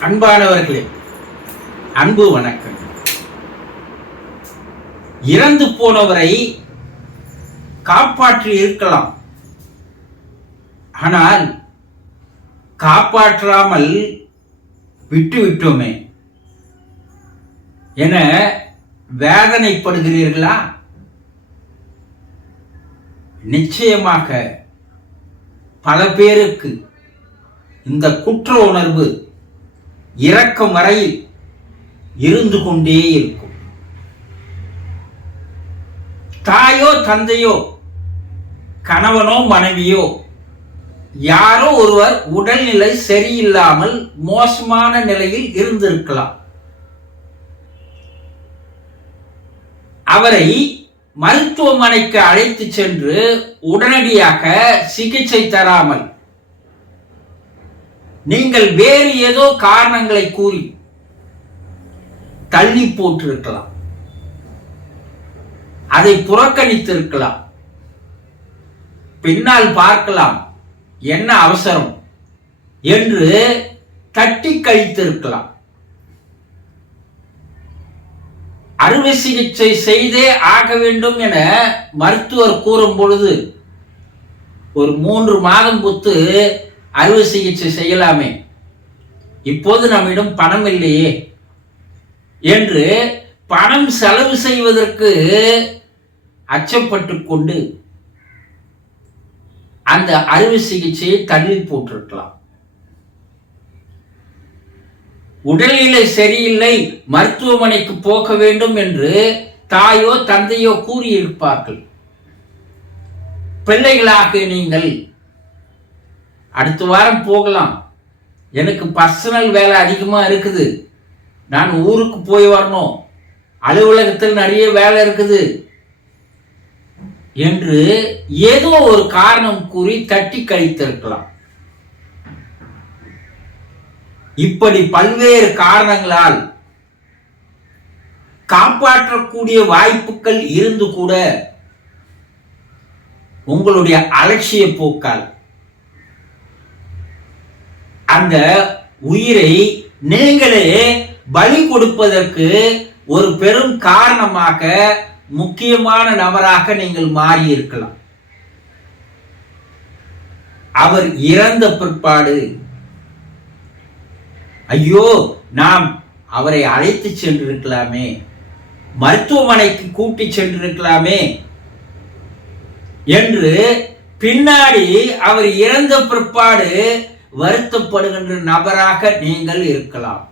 அன்பானவர்களே அன்பு வணக்கம். இறந்து போனவரை காப்பாற்றி இருக்கலாம். ஆனால் காப்பாற்றாமல் விட்டு விட்டோமே. என வேதனைப்படுகிறீர்களா? நிச்சயமாக பல பேருக்கு இந்த குற்ற உணர்வு இறக்கும் வரையில் இருந்து கொண்டே இருக்கும். தாயோ தந்தையோ கணவனோ மனைவியோ யாரோ ஒருவர் உடல்நிலை சரியில்லாமல் மோசமான நிலையில் இருந்திருக்கலாம். அவரை மருத்துவமனைக்கு அழைத்து சென்று உடனடியாக சிகிச்சை தராமல் நீங்கள் வேறு ஏதோ காரணங்களை கூறி தள்ளி போட்டிருக்கலாம். அதை புறக்கணித்திருக்கலாம். பின்னால் பார்க்கலாம். என்ன அவசரம்? என்று தட்டி கழித்திருக்கலாம். அறுவை சிகிச்சை செய்தே ஆக வேண்டும் என மருத்துவர் கூறும் பொழுது ஒரு மூன்று மாதம் பொத்து அறுவை சிகிச்சை செய்யலாமே. இப்போது நம்மிடம் பணம் இல்லையே. என்று பணம் செலவு செய்வதற்கு அச்சப்பட்டு கொண்டு அந்த அறுவை சிகிச்சையை தள்ளி போட்டிருக்கலாம். உடல்நிலை சரியில்லை மருத்துவமனைக்கு போக வேண்டும் என்று தாயோ தந்தையோ கூறியிருப்பார்கள். பிள்ளைகளாக நீங்கள் அடுத்த வாரம் போகலாம். எனக்கு பர்சனல் வேலை அதிகமாக இருக்குது. நான் ஊருக்கு போய் வரணும். அலுவலகத்தில் நிறைய வேலை இருக்குது. என்று ஏதோ ஒரு காரணம் கூறி தட்டி கழித்திருக்கலாம். இப்படி பல்வேறு காரணங்களால் காப்பாற்றக்கூடிய வாய்ப்புகள் இருந்து கூட உங்களுடைய அலட்சிய போக்கால் அந்த உயிரை நீங்களே பலி கொடுப்பதற்கு ஒரு பெரும் காரணமாக முக்கியமான நபராக நீங்கள் மாறி இருக்கலாம் அவர் இறந்த பிற்பாடு ஐயோ நாம் அவரை அழைத்து சென்றிருக்கலாமே மருத்துவமனைக்கு கூட்டி சென்றிருக்கலாமே என்று பின்னாடி அவர் இறந்த பிற்பாடு வருத்தப்படுகின்ற நபராக நீங்கள் இருக்கலாம்.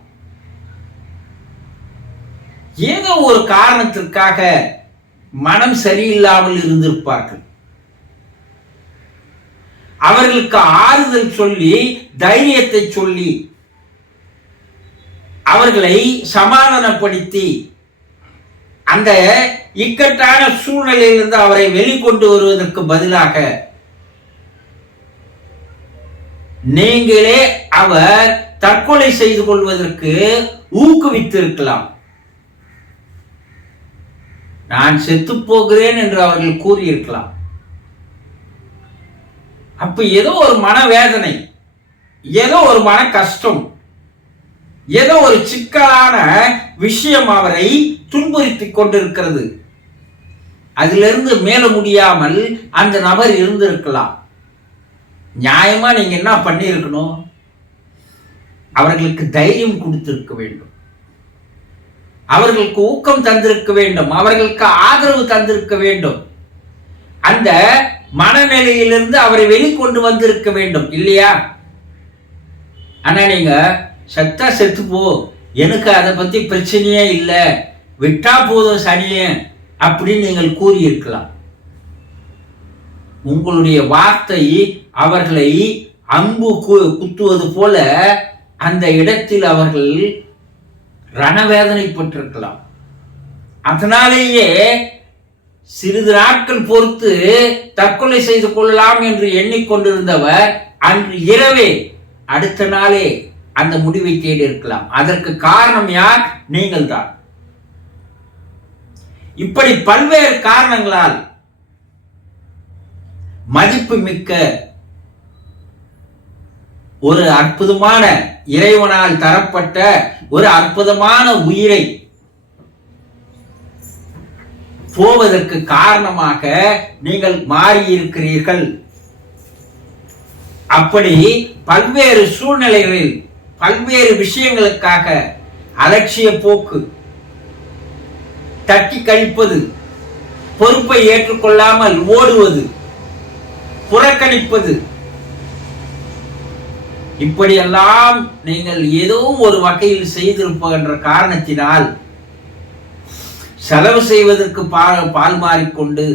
ஏதோ ஒரு காரணத்திற்காக மனம் சரியில்லாமல் இருந்திருப்பார்கள். அவர்களுக்கு ஆறுதல் சொல்லி தைரியத்தை சொல்லி அவர்களை சமாதானப்படுத்தி அந்த இக்கட்டான சூழ்நிலையிலிருந்து அவரை வெளிக்கொண்டு வருவதற்கு பதிலாக நீங்களே அவர் தற்கொலை செய்து கொள்வதற்கு ஊக்குவித்திருக்கலாம். நான் செத்து போகிறேன் என்று அவர்கள் கூறியிருக்கலாம். அப்ப ஏதோ ஒரு மனவேதனை ஏதோ ஒரு மன கஷ்டம் ஏதோ ஒரு சிக்கலான விஷயம் அவரை துன்புறுத்தி கொண்டிருக்கிறது. அதிலிருந்து மேல முடியாமல் அந்த நபர் இருந்திருக்கலாம். நியாயமாக நீங்கள் என்ன பண்ணியிருக்கணும்? அவர்களுக்கு தைரியம் கொடுத்திருக்க வேண்டும். அவர்களுக்கு ஊக்கம் தந்திருக்க வேண்டும். அவர்களுக்கு ஆதரவு தந்திருக்க வேண்டும். அந்த மனநிலையிலிருந்து அவரை வெளிக்கொண்டு வந்திருக்க வேண்டும். இல்லையா? ஆனா நீங்க செத்தா செத்து போ. எனக்கு அதை பத்தி பிரச்சனையே இல்லை. விட்டா போதும் சனியே அப்படின்னு நீங்கள் கூறியிருக்கலாம். உங்களுடைய வார்த்தை அவர்களை அம்பு கு- குத்துவது போல அந்த இடத்தில் அவர்கள் ரணவேதனைப்பட்டிருக்கலாம். அதனாலேயே சிறிது நாட்கள் பொறுத்து தற்கொலை செய்து கொள்ளலாம் என்று எண்ணிக்கொண்டிருந்தவர் அன்று இரவே அடுத்த நாளே அந்த முடிவை தேடி இருக்கலாம். அதற்கு காரணம் யார்? நீங்கள் தான் இப்படி பல்வேறு காரணங்களால் மதிப்பு மிக்க ஒரு அற்புதமான இறைவனால் தரப்பட்ட ஒரு அற்புதமான உயிரை போவதற்கு காரணமாக நீங்கள் மாறியிருக்கிறீர்கள். அப்படி பல்வேறு சூழ்நிலைகளில் பல்வேறு விஷயங்களுக்காக அலட்சிய போக்கு தட்டி கழிப்பது பொறுப்பை ஏற்றுக்கொள்ளாமல் ஓடுவது புறக்கணிப்பது. இப்படியெல்லாம் நீங்கள் ஏதோ ஒரு வகையில் செய்திருப்பகின்ற காரணத்தினால் செலவு செய்வதற்கு பால் பால் மாறிக்கொண்டு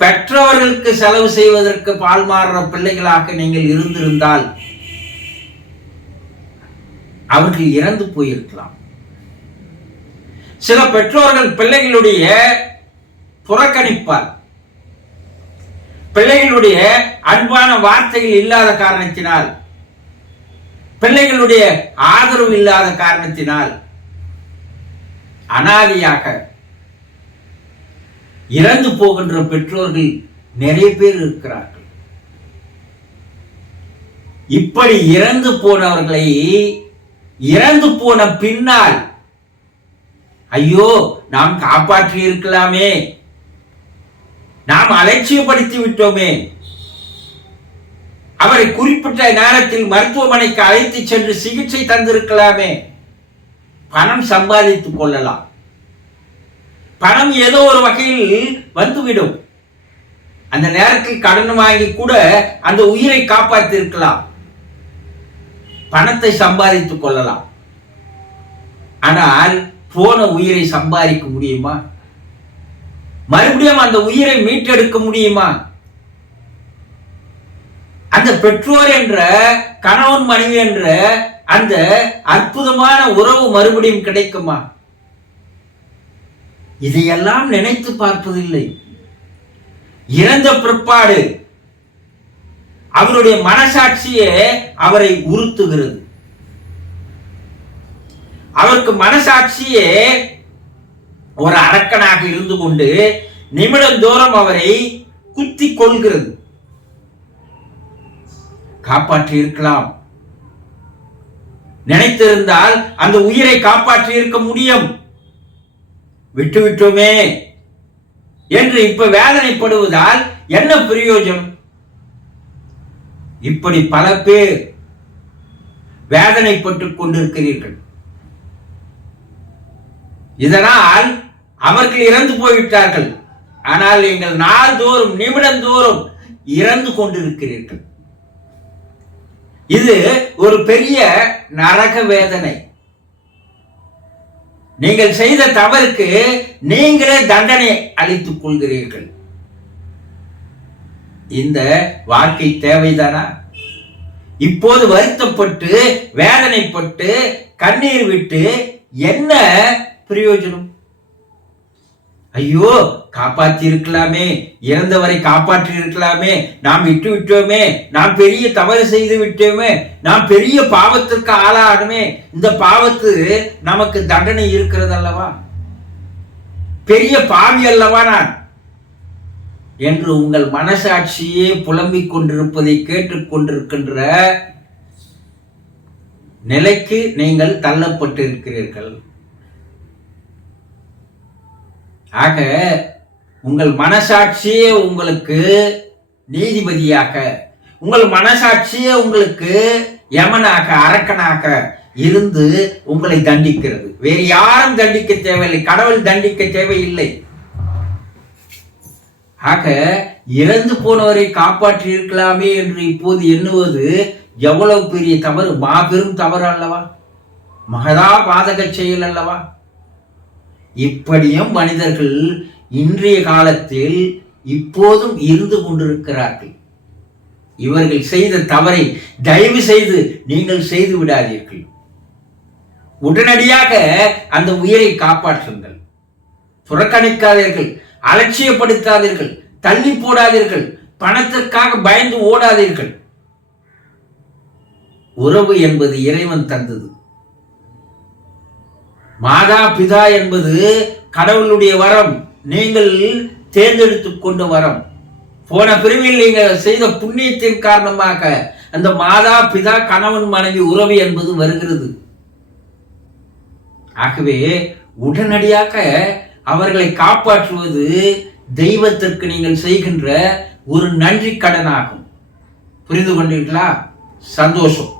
பெற்றவர்களுக்கு செலவு செய்வதற்கு பால் மாறுற பிள்ளைகளாக நீங்கள் இருந்திருந்தால் அவர்கள் இறந்து போயிருக்கலாம். சில பெற்றோர்கள் பிள்ளைகளுடைய புறக்கணிப்பார். பிள்ளைகளுடைய அன்பான வார்த்தைகள் இல்லாத காரணத்தினால் பிள்ளைகளுடைய ஆதரவு இல்லாத காரணத்தினால் அனாதியாக இறந்து போகின்ற பெற்றோர்கள் நிறைய பேர் இருக்கிறார்கள். இப்படி இறந்து போனவர்களை இறந்து போன பின்னால் ஐயோ நாம் காப்பாற்றி இருக்கலாமே நாம் அலட்சியப்படுத்தி விட்டோமே அவரை குறிப்பிட்ட நேரத்தில் மருத்துவமனைக்கு அழைத்து சென்று சிகிச்சை தந்திருக்கலாமே. பணம் சம்பாதித்துக் கொள்ளலாம். பணம் ஏதோ ஒரு வகையில் வந்துவிடும். அந்த நேரத்தில் கடன் வாங்கி கூட அந்த உயிரை காப்பாற்றிருக்கலாம். பணத்தை சம்பாதித்துக் கொள்ளலாம். ஆனால் போன உயிரை சம்பாதிக்க முடியுமா? மறுபடியும் அந்த உயிரை மீட்டெடுக்க முடியுமா? அந்த பெற்றோர் என்ற கணவன் மனைவி என்ற அந்த அற்புதமான உறவு மறுபடியும் கிடைக்குமா? இதையெல்லாம் நினைத்து பார்ப்பதில்லை. இறந்த பிற்பாடு அவருடைய மனசாட்சியே அவரை உறுத்துகிறது. அவருக்கு மனசாட்சியே ஒரு அரக்கனாக இருந்து கொண்டு நிமிடந்தோறும் அவரை குத்தி கொள்கிறது காப்பாற்றி இருக்கலாம். நினைத்திருந்தால் அந்த உயிரை காப்பாற்றி இருக்க முடியும். விட்டு விட்டோமே என்று இப்ப வேதனைப்படுவதால் என்ன பிரயோஜனம்? இப்படி பல பேர் வேதனைப்பட்டுக் கொண்டிருக்கிறீர்கள். இதனால் அவர்கள் இறந்து போய்விட்டார்கள். ஆனால் நீங்கள் நாள்தோறும் நிமிடந்தோறும் இறந்து கொண்டிருக்கிறீர்கள். இது ஒரு பெரிய நரக வேதனை. நீங்கள் செய்த தவறுக்கு நீங்களே தண்டனை அளித்துக் கொள்கிறீர்கள். இந்த வாழ்க்கை தேவைதானா? இப்போது வருத்தப்பட்டு வேதனைப்பட்டு கண்ணீர் விட்டு என்ன பிரயோஜனம்? ஐயோ காப்பாற்றி இருக்கலாமே இறந்தவரை காப்பாற்றி இருக்கலாமே நாம் விட்டு விட்டோமே. நாம் பெரிய தவறு செய்து விட்டோமே. நாம் பெரிய பாவத்திற்கு ஆளாகணுமே இந்த பாவத்து நமக்கு தண்டனை இருக்கிறது அல்லவா பெரிய பாவி அல்லவா நான்? என்று உங்கள் மனசாட்சியே புலம்பிக் கொண்டிருப்பதை கேட்டுக்கொண்டிருக்கின்ற நிலைக்கு நீங்கள் தள்ளப்பட்டிருக்கிறீர்கள். ஆக உங்கள் மனசாட்சியே உங்களுக்கு நீதிபதியாக உங்கள் மனசாட்சியே உங்களுக்கு யமனாக அரக்கனாக இருந்து உங்களை தண்டிக்கிறது. வேறு யாரும் தண்டிக்க தேவையில்லை கடவுள் தண்டிக்க தேவையில்லை. ஆக இறந்து போனவரை காப்பாற்றி இருக்கலாமே என்று இப்போது எண்ணுவது எவ்வளவு பெரிய தவறு? மாபெரும் தவறு அல்லவா? மகதா பாதக செயல் அல்லவா? இப்படியும் மனிதர்கள் இன்றைய காலத்தில் இப்போதும் இருந்து கொண்டிருக்கிறார்கள். இவர்கள் செய்த தவறை தயவு செய்து நீங்கள் செய்து விடாதீர்கள். உடனடியாக அந்த உயிரை காப்பாற்றுங்கள். புறக்கணிக்காதீர்கள் அலட்சியப்படுத்தாதீர்கள் தள்ளி போடாதீர்கள் பணத்திற்காக பயந்து ஓடாதீர்கள். உறவு என்பது இறைவன் தந்தது. மாதா பிதா என்பது கடவுளுடைய வரம். நீங்கள் தேர்ந்தெடுத்து கொண்ட வரம். போன பிரிவில் நீங்கள் செய்த புண்ணியத்தின் காரணமாக அந்த மாதா பிதா கணவன் மனைவி உறவு என்பது வருகிறது. ஆகவே உடனடியாக அவர்களை காப்பாற்றுவது தெய்வத்திற்கு நீங்கள் செய்கின்ற ஒரு நன்றி கடனாகும் புரிந்து கொண்டீர்களா? சந்தோஷம்.